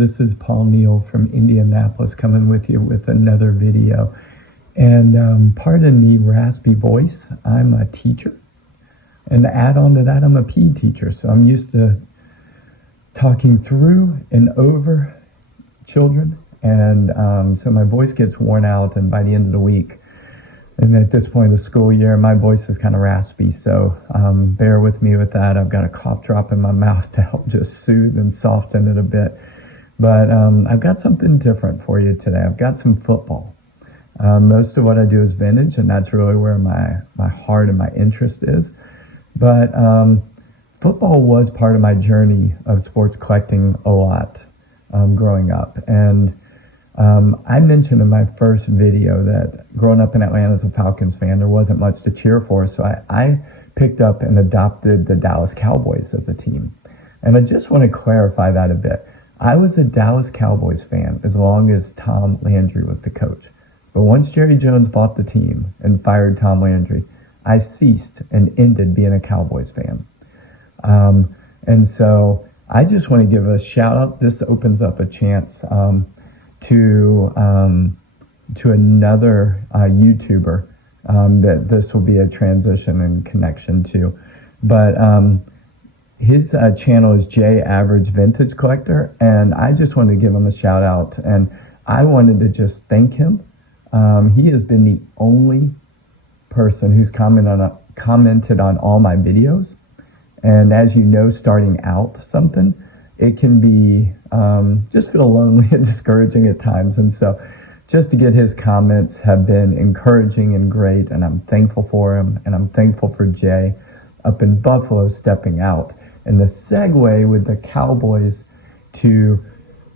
This is Paul Neal from Indianapolis coming with you with another video. And pardon the raspy voice, I'm a teacher. And to add on to that, I'm a PE teacher. So I'm used to talking through and over children. And so my voice gets worn out, and by the end of the week, and at this point of the school year, my voice is kind of raspy. So bear with me with that. I've got a cough drop in my mouth to help just soothe and soften it a bit. But I've got something different for you today. I've got some football. Most of what I do is vintage, and that's really where my heart and my interest is. But football was part of my journey of sports collecting a lot growing up. And I mentioned in my first video that growing up in Atlanta as a Falcons fan, there wasn't much to cheer for. So I picked up and adopted the Dallas Cowboys as a team. And I just want to clarify that a bit. I was a Dallas Cowboys fan as long as Tom Landry was the coach. But once Jerry Jones bought the team and fired Tom Landry, I ceased and ended being a Cowboys fan. And so I just want to give a shout out. This opens up a chance to another YouTuber that this will be a transition and connection to. But his channel is J Average Vintage Collector, and I just wanted to give him a shout out, and I wanted to just thank him. He has been the only person who's commented on all my videos, and as you know, starting out something, it can be just feel lonely and discouraging at times, and so just to get his comments have been encouraging and great, and I'm thankful for him, and I'm thankful for Jay up in Buffalo stepping out. And the segue with the Cowboys to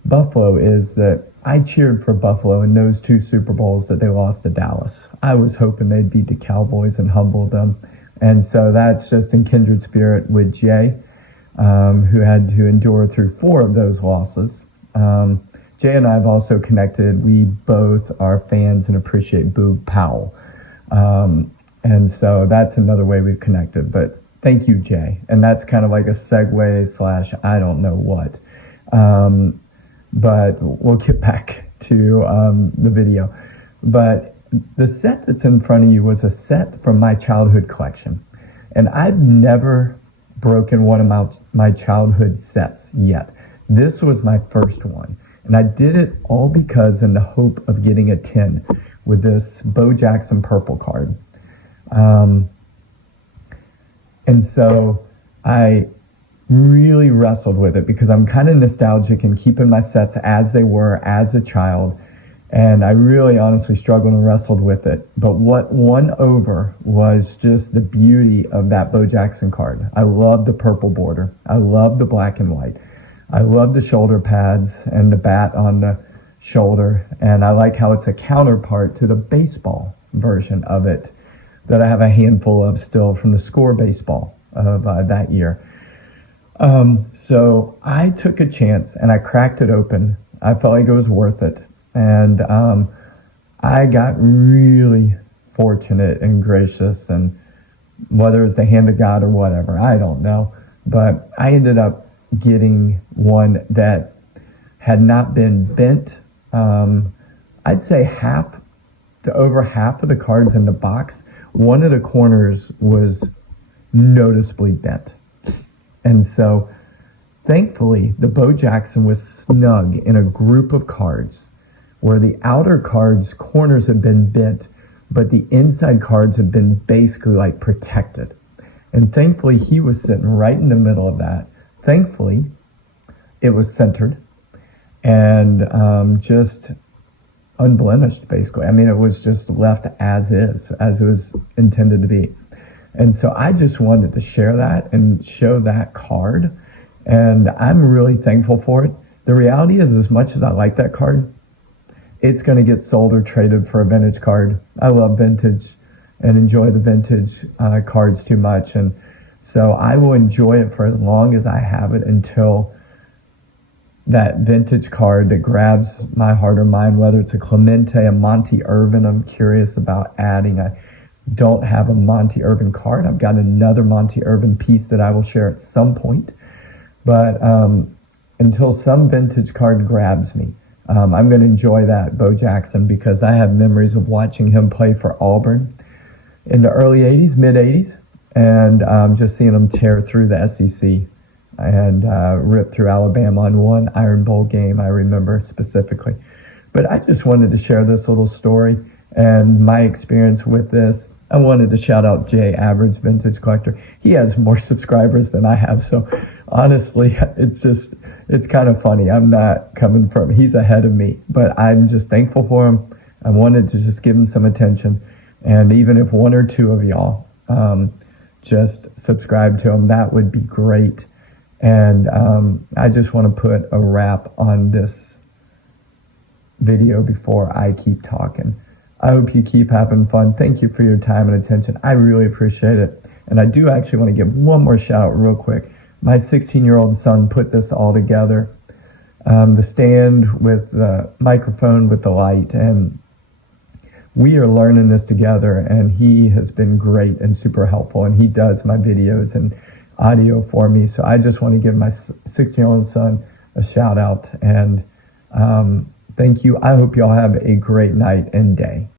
Buffalo is that I cheered for Buffalo in those two Super Bowls that they lost to Dallas. I was hoping they'd beat the Cowboys and humble them. And so that's just in kindred spirit with Jay, who had to endure through 4 of those losses. Jay and I have also connected. We both are fans and appreciate Boog Powell. And so that's another way we've connected. But thank you, Jay. And that's kind of like a segue / I don't know what. But we'll get back to the video. But the set that's in front of you was a set from my childhood collection. And I've never broken one of my childhood sets yet. This was my first one. And I did it all because in the hope of getting a 10 with this Bo Jackson purple card. And so I really wrestled with it because I'm kind of nostalgic and keeping my sets as they were as a child. And I really honestly struggled and wrestled with it. But what won over was just the beauty of that Bo Jackson card. I love the purple border. I love the black and white. I love the shoulder pads and the bat on the shoulder. And I like how it's a counterpart to the baseball version of it that I have a handful of still from the Score baseball of that year. So I took a chance and I cracked it open. I felt like it was worth it. And I got really fortunate and gracious, and whether it's the hand of God or whatever, I don't know. But I ended up getting one that had not been bent. I'd say over half of the cards in the box, one of the corners was noticeably bent. And so thankfully the Bo Jackson was snug in a group of cards where the outer cards corners had been bent, but the inside cards had been basically like protected. And thankfully he was sitting right in the middle of that. Thankfully it was centered and just unblemished basically. I mean, it was just left as is, as it was intended to be. And so I just wanted to share that and show that card. And I'm really thankful for it. The reality is, as much as I like that card, it's going to get sold or traded for a vintage card. I love vintage and enjoy the vintage cards too much. And so I will enjoy it for as long as I have it until that vintage card that grabs my heart or mind, whether it's a Clemente, a Monte Irvin, I'm curious about adding. I don't have a Monte Irvin card. I've got another Monte Irvin piece that I will share at some point. But until some vintage card grabs me. I'm going to enjoy that, Bo Jackson, because I have memories of watching him play for Auburn in the early 80s, mid 80s, and just seeing him tear through the SEC and rip through Alabama on one Iron Bowl game, I remember specifically. But I just wanted to share this little story and my experience with this. I wanted to shout out Jay, Average Vintage Collector. He has more subscribers than I have, so honestly, it's kind of funny. I'm not coming from, he's ahead of me, but I'm just thankful for him. I wanted to just give him some attention. And even if one or two of y'all just subscribe to him, that would be great. And I just want to put a wrap on this video before I keep talking. I hope you keep having fun. Thank you for your time and attention. I really appreciate it. And I do actually want to give one more shout out real quick. My 16-year-old son put this all together. The stand with the microphone with the light, and we are learning this together, and he has been great and super helpful, and he does my videos and audio for me. So I just want to give my 16-year-old son a shout out, and thank you. I hope y'all have a great night and day.